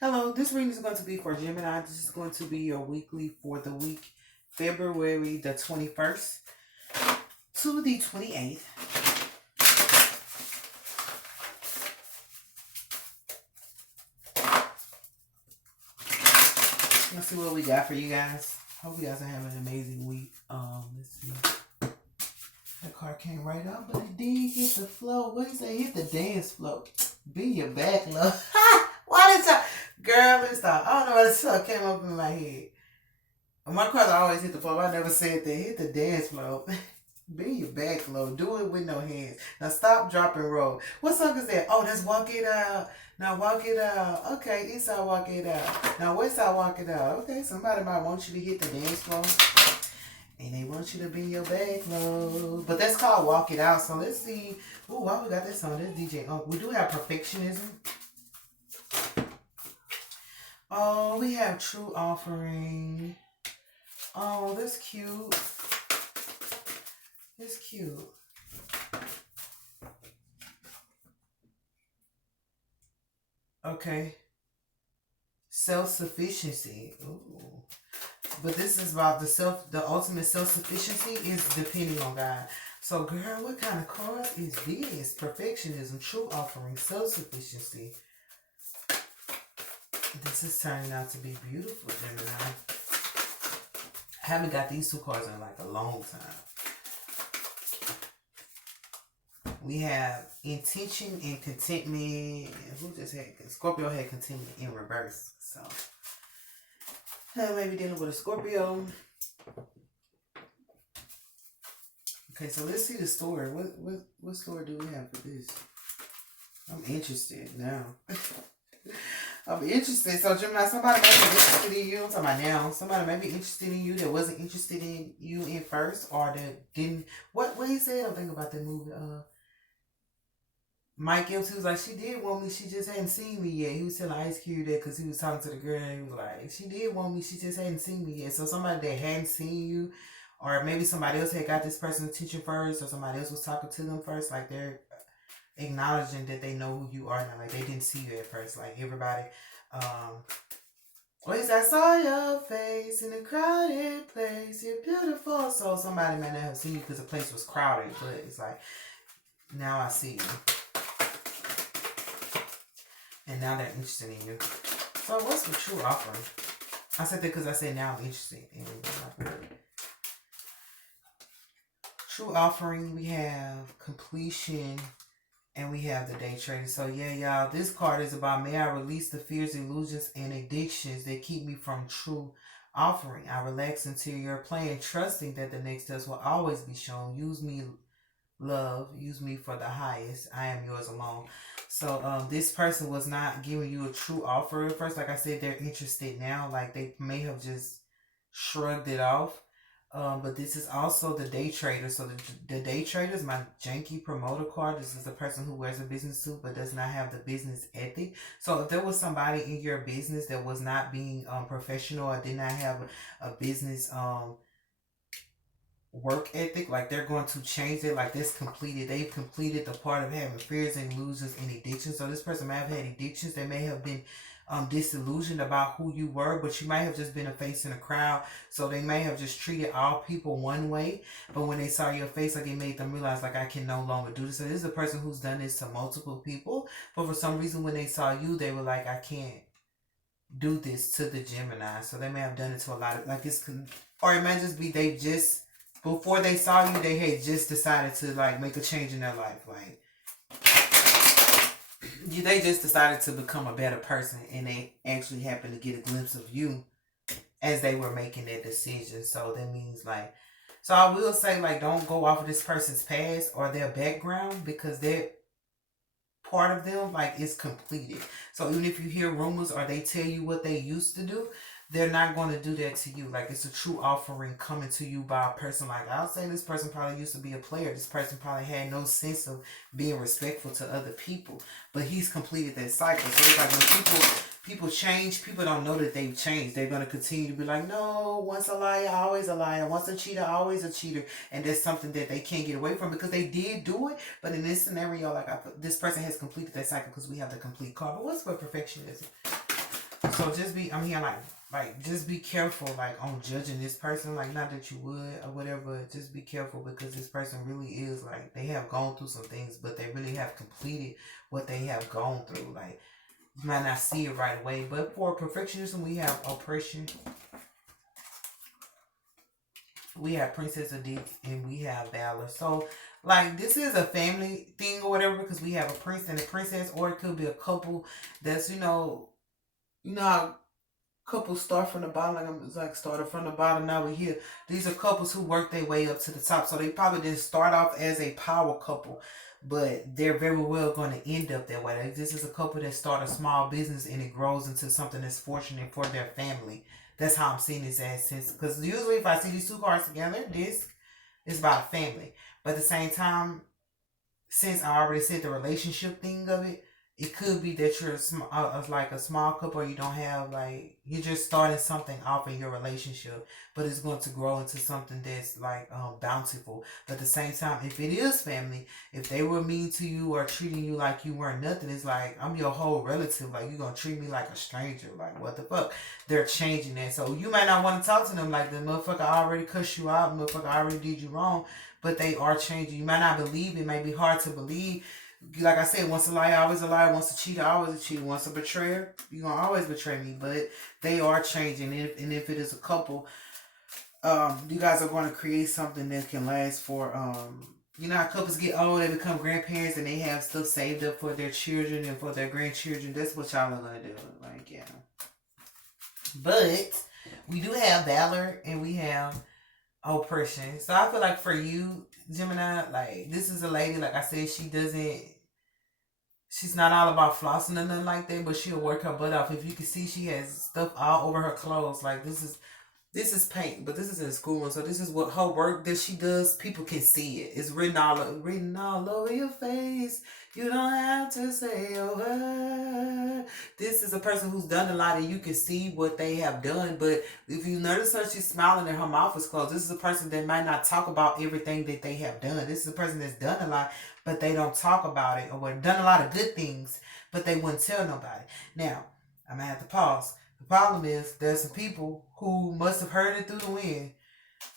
Hello, this reading is going to be for Gemini. This is going to be your weekly for the week, February the 21st to the 28th. Let's see what we got for you guys. Hope you guys are having an amazing week. Let's see. That card came right up, but it did hit the flow. What is that? Hit the dance flow. Be your back, love. Why did y'all? Girl, let's stop. I don't know why this song came up in my head. My cards always hit the flow. I never said that. Hit the dance flow. Be your back low. Do it with no hands. Now stop, drop, and roll. What song is that? Oh, that's Walk It Out. Now walk it out. Okay, east side, walk it out. Now west side, walk it out. Okay, somebody might want you to hit the dance floor. And they want you to be your back low. But that's called Walk It Out. So let's see. Ooh, why we got this on? This DJ. Oh, we do have Perfectionism. Oh, we have True Offering. Oh, that's cute. It's cute. Okay. Self-sufficiency. Ooh. But this is about the ultimate self-sufficiency is depending on God. So, girl, what kind of card is this? Perfectionism, true offering, self-sufficiency. This is turning out to be beautiful, Gemini. I haven't got these two cards in like a long time. We have intention and contentment. Who just had Scorpio had contentment in reverse. So maybe dealing with a Scorpio. Okay, so let's see the story. What story do we have for this? I'm interested now. I'm interested. So Gemini, somebody may be interested in you. I'm talking about now. Somebody may be interested in you that wasn't interested in you in first, or that didn't. What he said? I'm thinking about that movie. Mike Epps, he was like, she did want me, she just hadn't seen me yet. He was telling Ice Cube that because he was talking to the girl, and he was like, she did want me, she just hadn't seen me yet. So somebody that hadn't seen you, or maybe somebody else had got this person's attention first, or somebody else was talking to them first, like they're acknowledging that they know who you are now. Like they didn't see you at first. Like everybody, always I saw your face in a crowded place. You're beautiful. So somebody may not have seen you because the place was crowded, but it's like, now I see you. And now they're interested in you. So what's the true offering? I said that because I said now I'm interested in you. True offering, we have completion, and we have the day trader. So yeah, y'all, this card is about, may I release the fears, illusions, and addictions that keep me from true offering. I relax into your plan, trusting that the next steps will always be shown. Use me, love. Use me for the highest. I am yours alone. So this person was not giving you a true offer at first. Like I said, they're interested now. Like they may have just shrugged it off. But this is also the day trader. So the day trader is my janky promoter card. This is the person who wears a business suit but does not have the business ethic. So if there was somebody in your business that was not being professional or did not have a business work ethic, like they're going to change it. Like this completed, they've completed the part of having fears and illusions and addictions. So this person may have had addictions. They may have been disillusioned about who you were, but you might have just been a face in a crowd. So they may have just treated all people one way, but when they saw your face, like it made them realize, like, I can no longer do this. So this is a person who's done this to multiple people, but for some reason when they saw you, they were like, I can't do this to the Gemini. So they may have done it to a lot of, like, or it might just be they just, before they saw you, they had just decided to like make a change in their life. Like they just decided to become a better person, and they actually happened to get a glimpse of you as they were making their decision. So that means like, so I will say, like, don't go off of this person's past or their background, because they're part of them like is completed. So even if you hear rumors or they tell you what they used to do, they're not going to do that to you. Like it's a true offering coming to you by a person. Like I'll say this person probably used to be a player. This person probably had no sense of being respectful to other people, but he's completed that cycle. So it's like when people change, people don't know that they've changed. They're going to continue to be like, no, once a liar, always a liar. Once a cheater, always a cheater. And that's something that they can't get away from because they did do it. But in this scenario, like this person has completed that cycle because we have the complete card. But what's for perfectionism? So just be, I'm here like just be careful like on judging this person. Like not that you would or whatever. Just be careful because this person really is like they have gone through some things, but they really have completed what they have gone through. Like you might not see it right away, but for perfectionism, we have oppression, we have Princess of Dips, and we have Valor. So, like, this is a family thing or whatever because we have a prince and a princess, or it could be a couple that's, you know how couples start from the bottom, like I'm like started from the bottom. Now we're here. These are couples who work their way up to the top. So they probably didn't start off as a power couple, but they're very well going to end up that way. Like, this is a couple that start a small business and it grows into something that's fortunate for their family. That's how I'm seeing this as since because usually if I see these two cards together, this is about family. But at the same time, since I already said the relationship thing of it, it could be that you're like a small couple, or you don't have like you're just starting something off in your relationship, but it's going to grow into something that's like bountiful. But at the same time, if it is family, if they were mean to you or treating you like you weren't nothing, it's like I'm your whole relative. Like you're gonna treat me like a stranger. Like what the fuck? They're changing that, so you might not want to talk to them like the motherfucker already cussed you out, motherfucker already did you wrong, but they are changing. You might not believe it, may be hard to believe. Like I said, once a liar, always a liar. Once a cheater, always a cheater. Once a betrayer, you're going to always betray me. But they are changing. And if it is a couple, you guys are going to create something that can last for, you know how couples get old, they become grandparents, and they have stuff saved up for their children and for their grandchildren. That's what y'all are going to do. Like, yeah. But we do have valor and we have oppression. So I feel like for you, Gemini, like this is a lady, like I said, she's not all about flossing or nothing like that, but she'll work her butt off. If you can see, she has stuff all over her clothes. Like this is paint, but this is in school, so this is what her work that she does. People can see it. It's written all over your face. You don't have to say a word. This is a person who's done a lot, and you can see what they have done. But if you notice her, she's smiling and her mouth is closed. This is a person that might not talk about everything that they have done. This is a person that's done a lot, but they don't talk about it, or done a lot of good things, but they wouldn't tell nobody. Now, I'm gonna have to pause. The problem is there's some people who must have heard it through the wind.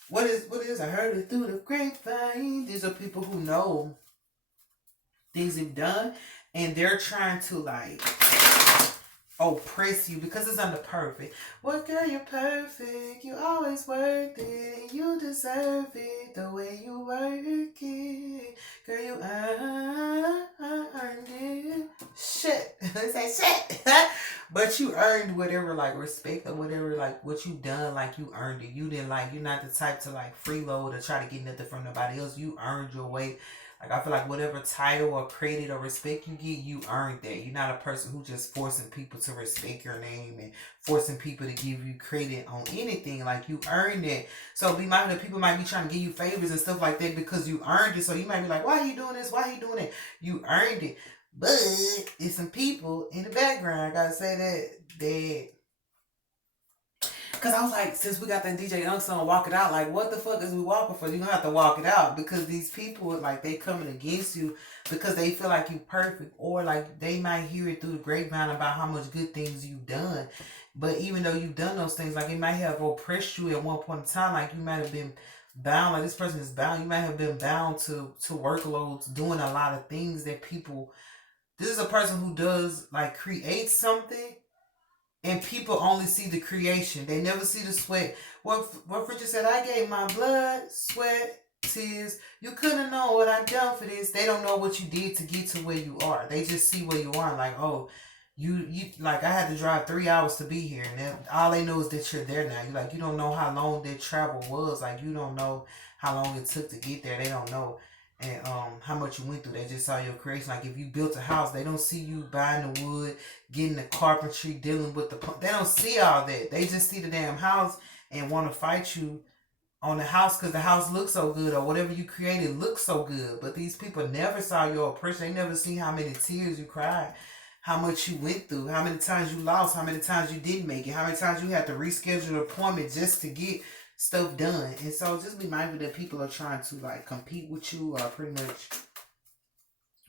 What is I heard it through the grapevine. These are people who know things you've done, and they're trying to like oppress you because it's under perfect. Well, girl, you're perfect. You always worth it. You deserve it the way you work it. Girl, you earned it. Shit. Say shit. But you earned whatever, like, respect or whatever, like, what you done, like, you earned it. You didn't, like, you're not the type to, like, freeload or try to get nothing from nobody else. You earned your way. Like, I feel like whatever title or credit or respect you get, you earned that. You're not a person who just forcing people to respect your name and forcing people to give you credit on anything. Like, you earned it. So be mindful that people might be trying to give you favors and stuff like that because you earned it. So you might be like, why are you doing this? Why are you doing that? You earned it. But it's some people in the background, I gotta say that because I was like, since we got that DJ Young song, Walk It Out, like, what the fuck is we walking for? You're going to have to walk it out because these people, like, they coming against you because they feel like you perfect, or, like, they might hear it through the grapevine about how much good things you've done. But even though you've done those things, like, it might have oppressed you at one point in time. Like, you might have been bound, like, this person is bound. You might have been bound to workloads, doing a lot of things that people, this is a person who does, like, create something, and people only see the creation. They never see the sweat. What Richard said, I gave my blood, sweat, tears. You couldn't know what I done for this. They don't know what you did to get to where you are. They just see where you are. Like, oh, you like, I had to drive 3 hours to be here. And then all they know is that you're there now. You like, you don't know how long that travel was. Like, you don't know how long it took to get there. They don't know. And how much you went through. They just saw your creation. Like, if you built a house, they don't see you buying the wood, getting the carpentry, dealing with the pump. They don't see all that. They just see the damn house and want to fight you on the house because the house looks so good, or whatever you created looks so good. But these people never saw your oppression. They never see how many tears you cried, how much you went through, how many times you lost, how many times you didn't make it, how many times you had to reschedule an appointment just to get stuff done. And so just be mindful that people are trying to, like, compete with you or pretty much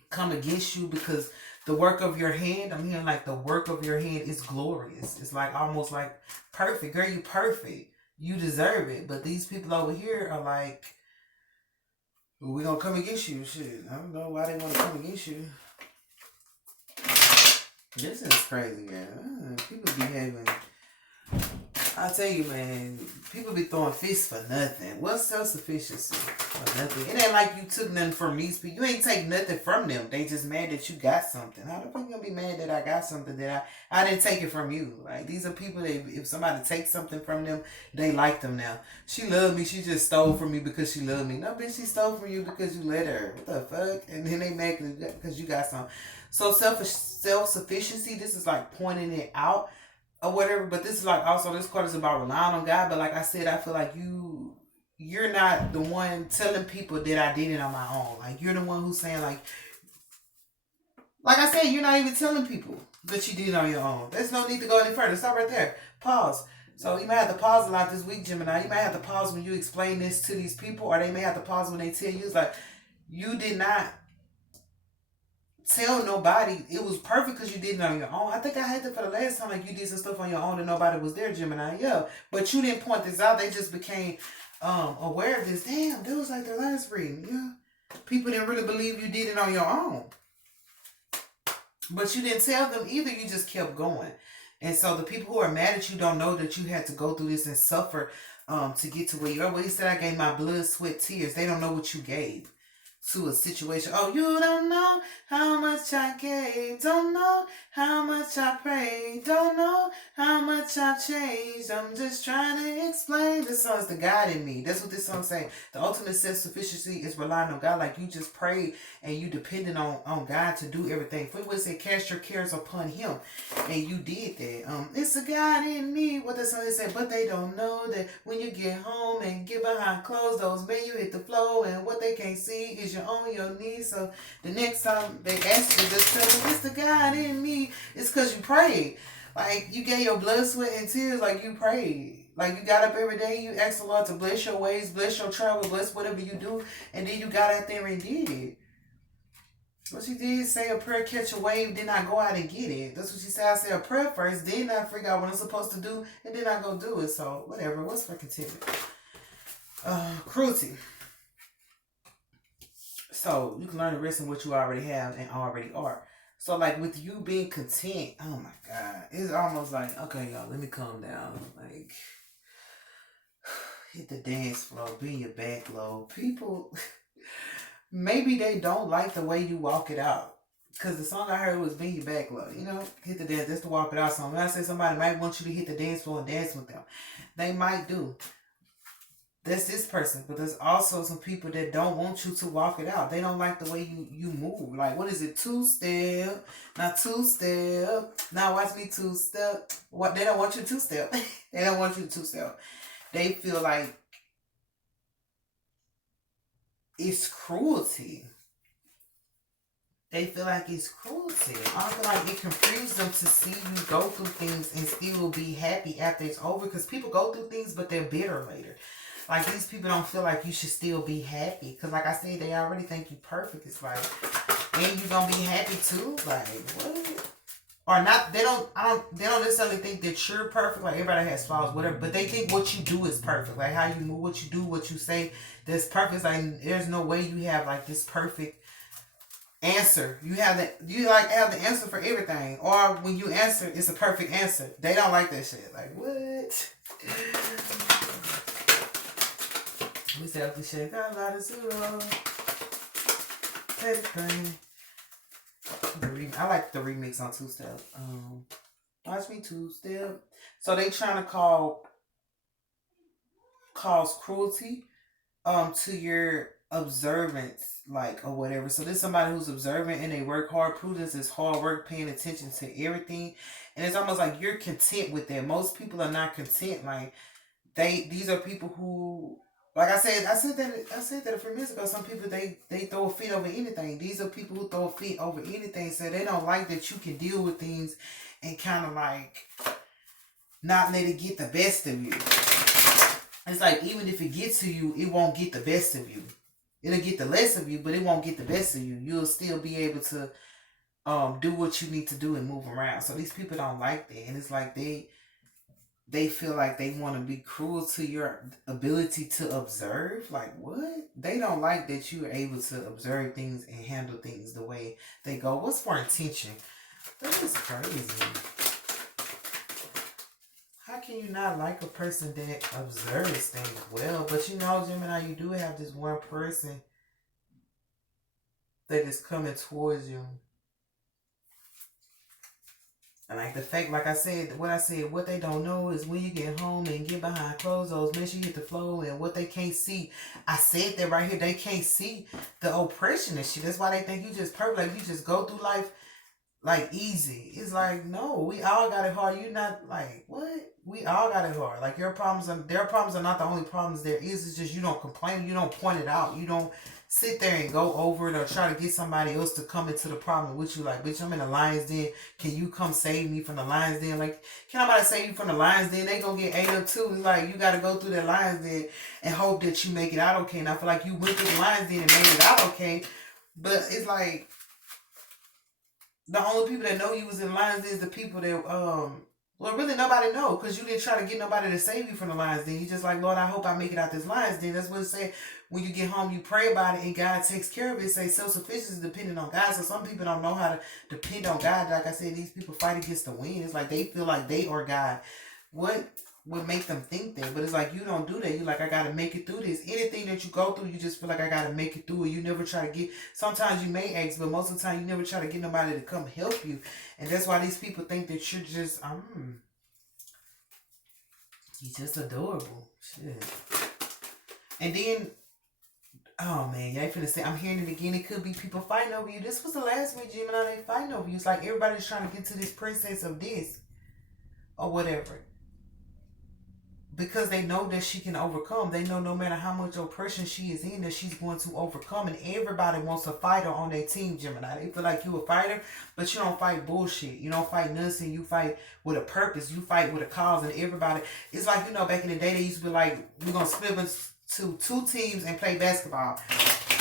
come against you because The work of your hand, I'm hearing like the work of your hand is glorious. It's like almost like perfect. Girl, you perfect. You deserve it. But these people over here are like, well, we gonna come against you. Shit. I don't know why they wanna come against you. This is crazy, man. People be having, I tell you, man, people be throwing fists for nothing. What's self-sufficiency? For nothing. It ain't like you took nothing from these people. You ain't take nothing from them. They just mad that you got something. How the fuck you gonna be mad that I got something that I didn't take it from you? Like, these are people that if somebody takes something from them, they like them now. She loved me. She just stole from me because she loved me. No, bitch, she stole from you because you let her. What the fuck? And then they mad because you got some. So self-sufficiency, this is like pointing it out or whatever, but this is like also this card is about relying on God. But like I said, I feel like you're not the one telling people that I did it on my own. Like, you're the one who's saying like I said, you're not even telling people that you did it on your own. There's no need to go any further. Stop right there. Pause. So you might have to pause a lot this week, Gemini. You might have to pause when you explain this to these people, or they may have to pause when they tell you. It's like, you did not tell nobody it was perfect because you did it on your own. I think I had that for the last time, like you did some stuff on your own and nobody was there, Gemini. Yeah, but you didn't point this out. They just became aware of this. Damn, that was like their last reading. Yeah, people didn't really believe you did it on your own, but you didn't tell them either. You just kept going. And so the people who are mad at you don't know that you had to go through this and suffer to get to where you are. Well, he said, I gave my blood, sweat, tears. They don't know what you gave to a situation. Oh, you don't know how much I gave. Don't know how much I prayed. Don't know how much I've changed. I'm just trying to explain. This song's the God in me. That's what this song's saying. The ultimate self-sufficiency is relying on God. Like, you just prayed and you depended on God to do everything. For it said, cast your cares upon him. And you did that. It's a God in me. What the song said, but they don't know that when you get home and get behind closed doors, man, you hit the floor, and what they can't see is you're on your knees. So the next time they ask you, just tell them, it's the God in me. It's because you prayed. Like, you gave your blood, sweat, and tears. Like, you prayed. Like, you got up every day, you asked the Lord to bless your ways, bless your travel, bless whatever you do, and then you got out there and did it. What she did, say a prayer, catch a wave, then I go out and get it. That's what she said. I say a prayer first, then I figure out what I'm supposed to do, and then I go do it. So, whatever. What's for contentment? Cruelty. So, you can learn the rest of what you already have and already are. So, like, with you being content, oh my God, it's almost like, okay, y'all, let me calm down. Like, hit the dance floor, be your back low. People, maybe they don't like the way you walk it out. Because the song I heard was Be Your Back Low. You know, hit the dance, that's the walk it out song. When I say somebody might want you to hit the dance floor and dance with them, they might do. That's this person, but there's also some people that don't want you to walk it out. They don't like the way you move. Like, what is it? Two-step, not two-step. Now watch me two-step. What? They don't want you to two-step. They don't want you to two-step. They feel like it's cruelty. They feel like it's cruelty. I feel like it confuses them to see you go through things and still be happy after it's over. Because people go through things, but they're bitter later. Like, these people don't feel like you should still be happy. Because, like I said, they already think you perfect. It's like, and you gonna be happy too? Like, what? Or not, they don't necessarily think that you're perfect. Like, everybody has flaws, whatever. But they think what you do is perfect. Like, how you move, what you do, what you say, that's perfect. It's like, there's no way you have, like, this perfect answer. You have the answer for everything. Or when you answer, it's a perfect answer. They don't like that shit. Like, what? We said we should got a lot of zero. I like the remix on Two Step. Watch me Two Step. So they trying to cause cruelty to your observance, like, or whatever. So there's somebody who's observant and they work hard. Prudence is hard work, paying attention to everything. And it's almost like you're content with that. Most people are not content. Like, these are people who, like I said that a few minutes ago. Some people, they throw a fit over anything. These are people who throw a fit over anything. So they don't like that you can deal with things and kind of like not let it get the best of you. It's like, even if it gets to you, it won't get the best of you. It'll get the less of you, but it won't get the best of you. You'll still be able to do what you need to do and move around. So these people don't like that, and it's like they feel like they want to be cruel to your ability to observe. Like, what? They don't like that you are able to observe things and handle things the way they go. What's for intention? That is crazy. How can you not like a person that observes things well? But you know, Gemini, you do have this one person that is coming towards you. And like the fact, like I said, what they don't know is when you get home and get behind closed doors, make sure you hit the flow. And what they can't see, I said that right here, they can't see the oppression and shit. That's why they think you just perfect, like you just go through life like easy. It's like, no, we all got it hard. You not like, what? We all got it hard. Like their problems are not the only problems there is. It's just you don't complain, you don't point it out, you don't sit there and go over it or try to get somebody else to come into the problem with you. Like, bitch, I'm in the lion's den. Can you come save me from the lion's den? Like, can nobody save you from the lion's den? They gonna get ate up too. It's like you gotta go through that lion's den and hope that you make it out okay. And I feel like you went through the lion's den and made it out okay. But it's like the only people that know you was in the lion's den is the people that well, really nobody know because you didn't try to get nobody to save you from the lion's den. You just like, Lord, I hope I make it out this lion's den. That's what it said. When you get home, you pray about it and God takes care of it. It says self-sufficiency is dependent on God. So some people don't know how to depend on God. Like I said, these people fight against the wind. It's like they feel like they are God. What would make them think that? But it's like you don't do that. You like, I gotta make it through this. Anything that you go through, you just feel like I gotta make it through it. You never try to get, sometimes you may ask, but most of the time you never try to get nobody to come help you. And that's why these people think that you're just you're just adorable. Shit. And then, oh man, y'all finna say, I'm hearing it again. It could be people fighting over you. This was the last week, Gemini, they fighting over you. It's like everybody's trying to get to this princess of this or whatever. Because they know that she can overcome. They know no matter how much oppression she is in, that she's going to overcome. And everybody wants a fighter on their team, Gemini. They feel like you a fighter, but you don't fight bullshit. You don't fight nothing. You fight with a purpose. You fight with a cause. And everybody, it's like, you know, back in the day, they used to be like, we're going to split into two teams and play basketball.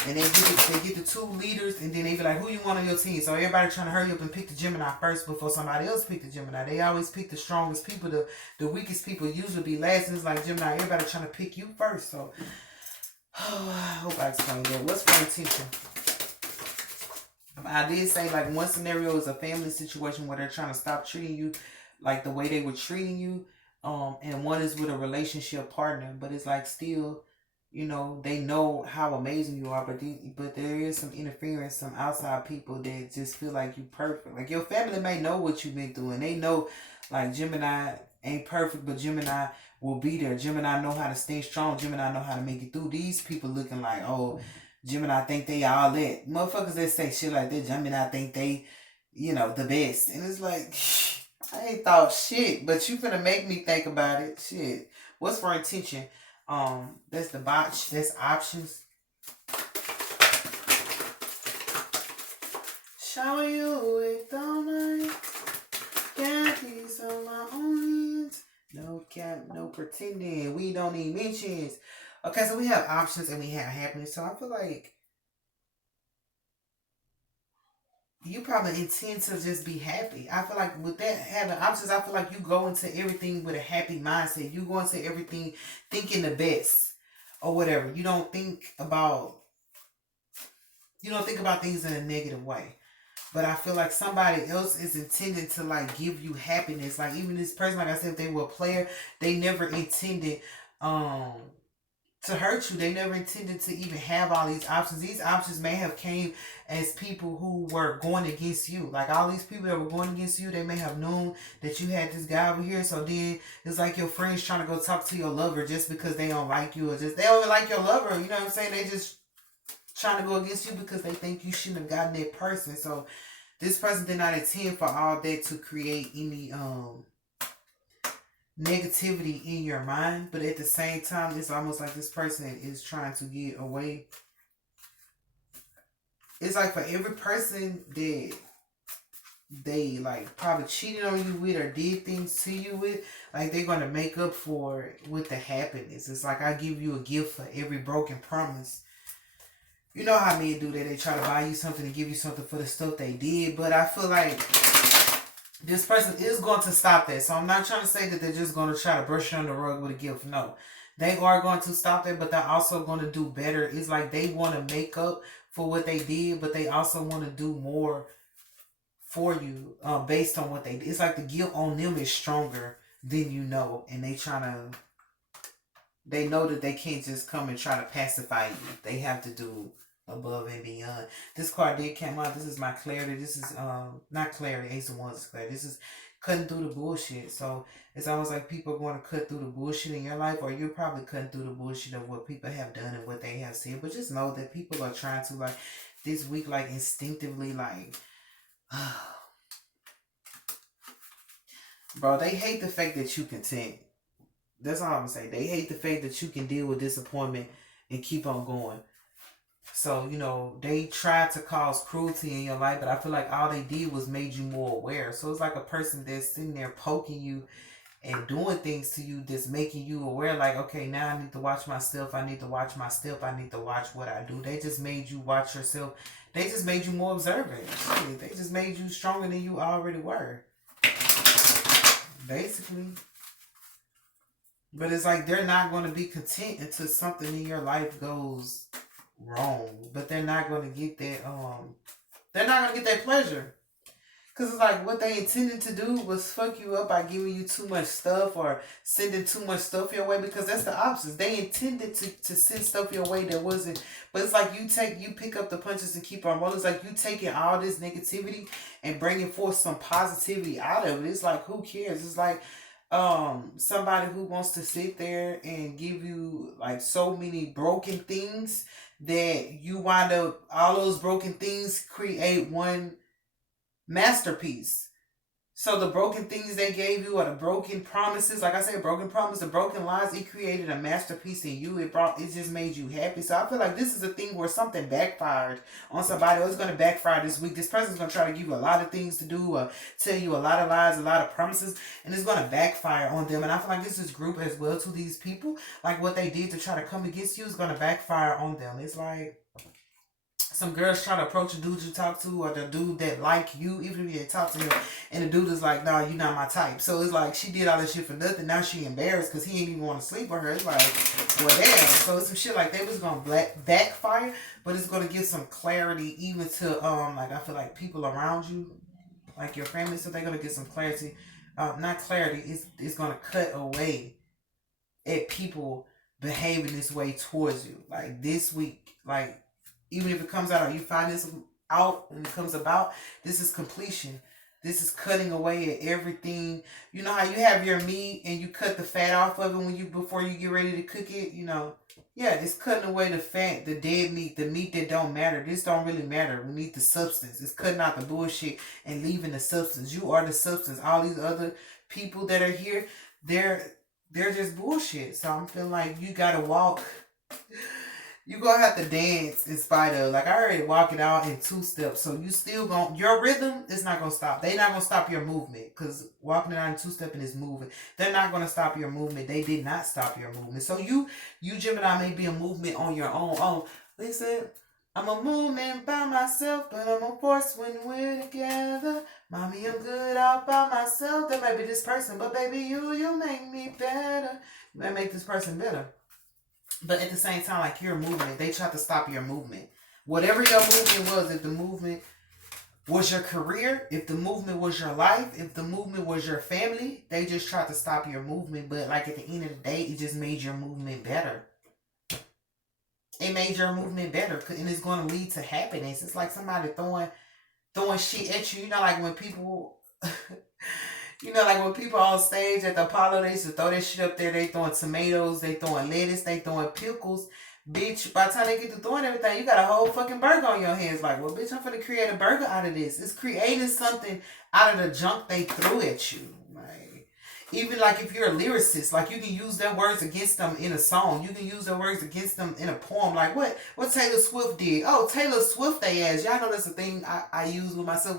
And they get the two leaders, and then they be like, who you want on your team? So everybody trying to hurry up and pick the Gemini first before somebody else pick the Gemini. They always pick the strongest people. The weakest people usually be last. And it's like, Gemini, everybody trying to pick you first. So, I hope I explained that. What's my intention? I did say, like, one scenario is a family situation where they're trying to stop treating you like the way they were treating you. And one is with a relationship partner. But it's like still, you know, they know how amazing you are, but there is some interference, some outside people that just feel like you perfect. Like your family may know what you've been through, and they know, like, Gemini ain't perfect, but Gemini will be there. Gemini know how to stay strong. Gemini know how to make it through. These people looking like, oh, Gemini think they all that. Motherfuckers that say shit like that, Gemini think they, you know, the best. And it's like, I ain't thought shit, but you finna make me think about it. Shit. What's for intention? That's the botch. That's options. Show you with all my khakis on my own hands. No cap, no pretending. We don't need mentions. Okay, so we have options and we have happiness. So I feel like you probably intend to just be happy. I feel like with that having options, I feel like you go into everything with a happy mindset. You go into everything thinking the best or whatever. You don't think about things in a negative way. But I feel like somebody else is intended to like give you happiness. Like even this person, like I said, if they were a player, they never intended to hurt you. They never intended to even have all these options. These options may have came as people who were going against you. Like all these people that were going against you, they may have known that you had this guy over here. So then it's like your friends trying to go talk to your lover just because they don't like you, or just they don't like your lover. You know what I'm saying? They just trying to go against you because they think you shouldn't have gotten that person. So this person did not intend for all that to create any negativity in your mind, but at the same time it's almost like this person is trying to get away. It's like for every person that they like probably cheated on you with or did things to you with, like they're gonna make up for it with the happiness. It's like I give you a gift for every broken promise You know how men do that. They try to buy you something and give you something for the stuff they did. But I feel like this person is going to stop that. So I'm not trying to say that they're just going to try to brush it on the rug with a gift. No. They are going to stop that, but they're also going to do better. It's like they want to make up for what they did, but they also want to do more for you based on what they did. It's like the guilt on them is stronger than you know. And they know that they can't just come and try to pacify you. They have to do above and beyond. This card did come out. This is my clarity. This is not clarity. Ace of Wands is clarity. This is cutting through the bullshit. So it's almost like people are going to cut through the bullshit in your life, or you're probably cutting through the bullshit of what people have done and what they have said. But just know that people are trying to, like, this week, like, instinctively, like, bro, they hate the fact that you content. That's all I'm gonna say. They hate the fact that you can deal with disappointment and keep on going. So, you know, they tried to cause cruelty in your life, but I feel like all they did was made you more aware. So it's like a person that's sitting there poking you and doing things to you that's making you aware, like, okay, now I need to watch myself. I need to watch my step. I need to watch what I do. They just made you watch yourself. They just made you more observant. They just made you stronger than you already were. Basically. But it's like they're not going to be content until something in your life goes wrong. But they're not going to get that, they're not going to get that pleasure. Because it's like what they intended to do was fuck you up by giving you too much stuff or sending too much stuff your way, because that's the opposite. They intended to send stuff your way that wasn't. But it's like you pick up the punches and keep on rolling. It's like you taking all this negativity and bringing forth some positivity out of it. It's like, who cares? It's like somebody who wants to sit there and give you like so many broken things that you wind up, all those broken things create one masterpiece. So the broken things they gave you, or the broken promises, like I said, broken promise, the broken lies, it created a masterpiece in you. It just made you happy. So I feel like this is a thing where something backfired on somebody, or it's going to backfire this week. This person's going to try to give you a lot of things to do, or tell you a lot of lies, a lot of promises, and it's going to backfire on them. And I feel like this is group as well to these people. Like what they did to try to come against you is going to backfire on them. It's like some girls try to approach a dude you talk to, or the dude that like you, even if you talk to him, and the dude is like, "Nah, you not my type." So it's like she did all this shit for nothing. Now she embarrassed because he ain't even want to sleep with her. It's like, well, damn. So it's some shit like that was gonna backfire, but it's gonna give some clarity even to like I feel like people around you, like your family. So they're gonna get some clarity. Not clarity. It's gonna cut away at people behaving this way towards you. Like this week, like. Even if it comes out or you find this out when it comes about, this is completion. This is cutting away at everything. You know how you have your meat and you cut the fat off of it before you get ready to cook it? You know, yeah, it's cutting away the fat, the dead meat, the meat that don't matter. This don't really matter. We need the substance. It's cutting out the bullshit and leaving the substance. You are the substance. All these other people that are here, they're just bullshit. So I'm feeling like you gotta walk. You gonna have to dance in spite of, like I already walk it out in 2 steps, so you still gonna, your rhythm is not gonna stop. They not gonna stop your movement, because walking it out in 2-stepping is moving. They're not gonna stop your movement. They did not stop your movement. So you Gemini may be a movement on your own. Oh, listen, I'm a movement by myself, but I'm a force when we're together. Mommy, I'm good all by myself. That might be this person, but baby, you make me better. You might make this person better. But at the same time, like your movement, they tried to stop your movement. Whatever your movement was, if the movement was your career, if the movement was your life, if the movement was your family, they just tried to stop your movement. But like at the end of the day, it just made your movement better. It made your movement better, and it's going to lead to happiness. It's like somebody throwing shit at you. You know, like when people... You know, like when people on stage at the Apollo, they used to throw that shit up there. They throwing tomatoes, they throwing lettuce, they throwing pickles. Bitch, by the time they get to throwing everything, you got a whole fucking burger on your hands. Like, well, bitch, I'm finna create a burger out of this. It's creating something out of the junk they threw at you. Like, even like if you're a lyricist, like you can use their words against them in a song. You can use their words against them in a poem. Like what Taylor Swift did. Oh, Taylor Swift they ass. Y'all know that's the thing I use with myself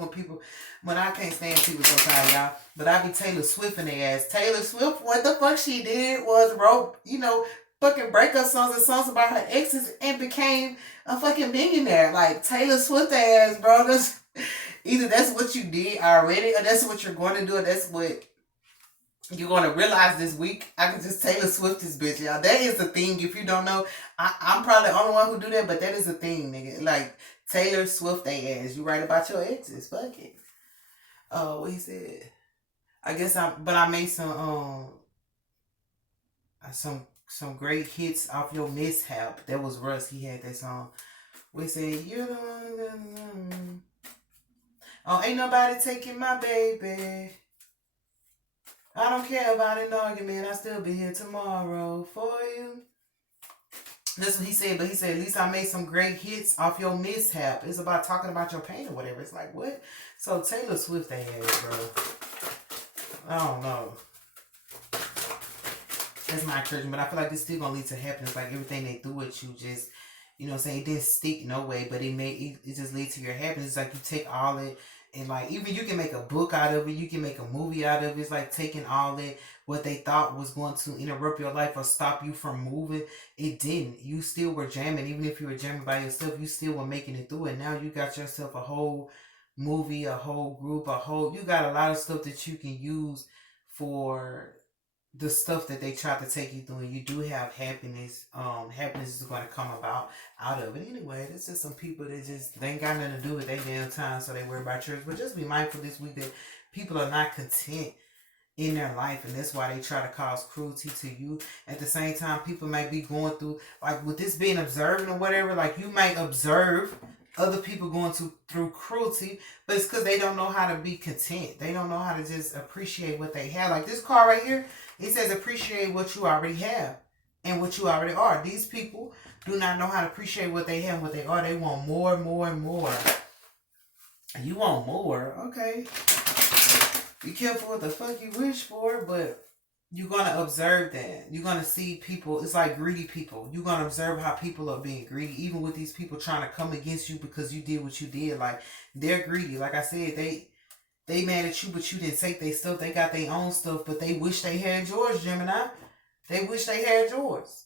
when I can't stand people sometimes, y'all. But I be Taylor Swift in their ass. Taylor Swift, what the fuck she did was wrote, fucking breakup songs and songs about her exes and became a fucking millionaire. Like Taylor Swift ass, bro. That's, either that's what you did already, or that's what you're going to do, or that's what you're going to realize this week. I can just Taylor Swift this bitch, y'all. That is the thing. If you don't know, I'm probably the only one who do that, but that is the thing, nigga. Like, Taylor Swift they ass. You write about your exes. Fuck it. Oh, what he said. I made some great hits off your mishap. That was Russ. He had that song. We said, you don't. Oh, ain't nobody taking my baby. I don't care about an argument. I still be here tomorrow for you. That's what he said. But he said, at least I made some great hits off your mishap. It's about talking about your pain or whatever. It's like, what? So Taylor Swift they had, bro. I don't know. That's my encouragement. But I feel like this still gonna lead to happiness. Like everything they threw at you just, you know what I'm saying, it didn't stick no way, but it just lead to your happiness. It's like you take all it, and like even you can make a book out of it, you can make a movie out of it. It's like taking all that what they thought was going to interrupt your life or stop you from moving. It didn't. You still were jamming. Even if you were jamming by yourself, you still were making it through. And now you got yourself a whole movie, a whole group, you got a lot of stuff that you can use for the stuff that they try to take you through, and you do have happiness. Happiness is going to come about out of it. Anyway, there's just some people that just, they ain't got nothing to do with their damn time, so they worry about yours. But just be mindful this week that people are not content in their life, and that's why they try to cause cruelty to you. At the same time, people might be going through, like with this being observing or whatever, like you might observe other people going through cruelty, but it's because they don't know how to be content. They don't know how to just appreciate what they have. Like this card right here, it says appreciate what you already have and what you already are. These people do not know how to appreciate what they have and what they are. They want more, more, and more. You want more, okay. Be careful what the fuck you wish for, but you're going to observe that. You're going to see people. It's like greedy people. You're going to observe how people are being greedy. Even with these people trying to come against you because you did what you did. Like, they're greedy. Like I said, they mad at you, but you didn't take their stuff. They got their own stuff, but they wish they had yours, Gemini. They wish they had yours.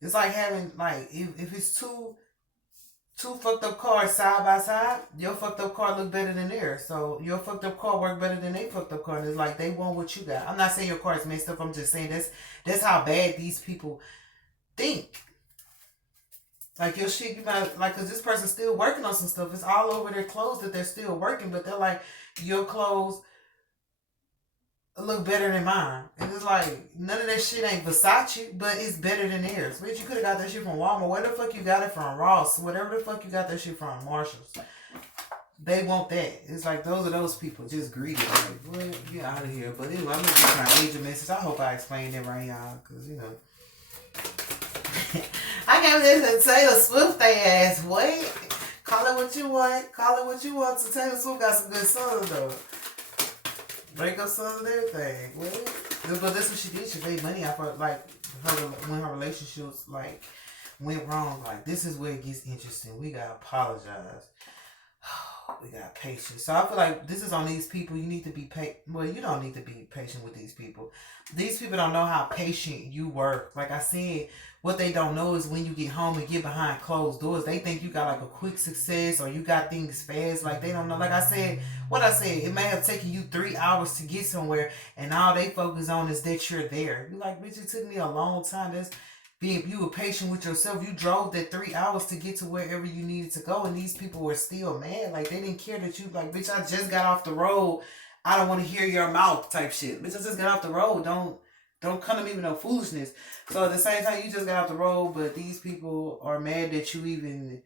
It's like having, like, if it's two fucked up cars side by side, your fucked up car look better than theirs. So your fucked up car work better than they fucked up car. And it's like they want what you got. I'm not saying your car is messed up. I'm just saying that's how bad these people think. Like your shit, you might, like, cause this person's still working on some stuff. It's all over their clothes that they're still working, but they're like, your clothes look better than mine. And it's like, none of that shit ain't Versace, but it's better than theirs. Bitch, you could have got that shit from Walmart. Where the fuck you got it from? Ross. Whatever the fuck you got that shit from. Marshalls. They want that. It's like, those are those people. Just greedy. Like, well, get out of here. But anyway, I'm going to get my agent message. I hope I explained it right, y'all. Because, you know. I can't listen to Taylor Swift, they ass. Wait. Call it what you want. Call it what you want. So Taylor Swift got some good songs, though. Break up some of their thing. Well, but that's what she did. She made money off her, like, when her relationships, like, went wrong. Like, this is where it gets interesting. We gotta apologize. We got patience. So I feel like this is on these people. You need to be well, you don't need to be patient with these people. These people don't know how patient you work. Like I said, what they don't know is when you get home and get behind closed doors, they think you got like a quick success or you got things fast. Like they don't know. Like I said, it may have taken you 3 hours to get somewhere, and all they focus on is that you're there. You're like, bitch, it took me a long time. You were patient with yourself. You drove that 3 hours to get to wherever you needed to go, and these people were still mad. Like, they didn't care that you, like, bitch, I just got off the road. I don't want to hear your mouth type shit. Bitch, I just got off the road. Don't come to me with no foolishness. So at the same time, you just got off the road, but these people are mad that you even,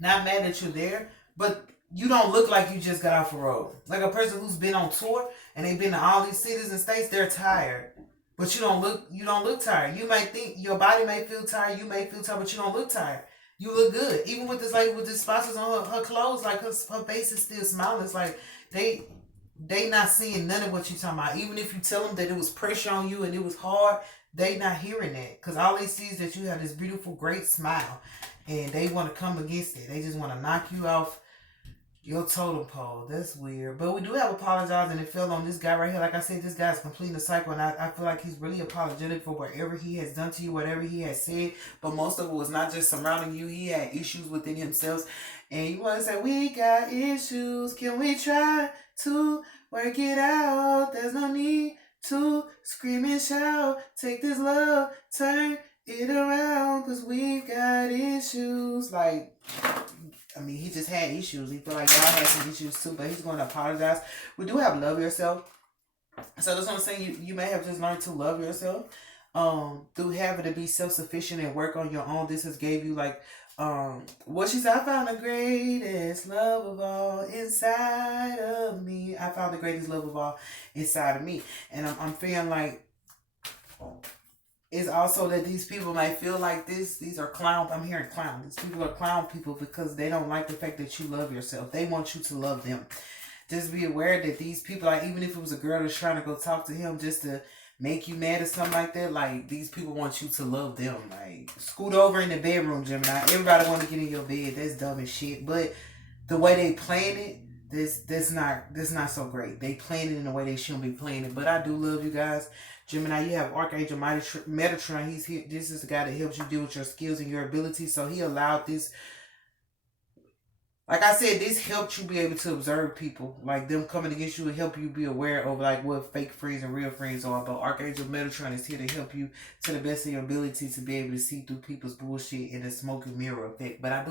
not mad that you're there, but you don't look like you just got off the road. Like a person who's been on tour and they've been to all these cities and states, they're tired. But you don't look tired. You might think your body may feel tired, you may feel tired, but you don't look tired. You look good. Even with this lady with the sponsors on her clothes, like her face is still smiling. It's like they not seeing none of what you talking about. Even if you tell them that it was pressure on you and it was hard, they not hearing that. Because all they see is that you have this beautiful, great smile. And they want to come against it. They just want to knock you off Your totem pole. That's weird. But we do have apologize, and it fell on this guy right here. Like I said, this guy's completing the cycle, and I feel like he's really apologetic for whatever he has done to you, whatever he has said. But most of it was not just surrounding you. He had issues within himself. And you want to say, we got issues. Can we try to work it out? There's no need to scream and shout. Take this love, turn it around, because we've got issues. Like, I mean, he just had issues. He feel like y'all had some issues too, but he's going to apologize. We do have love yourself. So that's what I'm saying. You may have just learned to love yourself. Through having to be self-sufficient and work on your own. This has gave you like, what she said, I found the greatest love of all inside of me. I found the greatest love of all inside of me. And I'm feeling like, it's also that these people might feel like this. These are clown. I'm hearing clown. These people are clown people because they don't like the fact that you love yourself. They want you to love them. Just be aware that these people, like even if it was a girl that's trying to go talk to him just to make you mad or something like that, like these people want you to love them. Like scoot over in the bedroom, Gemini. Everybody want to get in your bed. That's dumb as shit. But the way they playing it, that's not so great. They playing it in the way they shouldn't be playing it. But I do love you guys. Gemini, you have Archangel Metatron. He's here. This is the guy that helps you deal with your skills and your abilities. So he allowed this. Like I said, this helped you be able to observe people. Like them coming against you and help you be aware of like what fake friends and real friends are. But Archangel Metatron is here to help you to the best of your ability to be able to see through people's bullshit and the smoke and mirror effect. But I do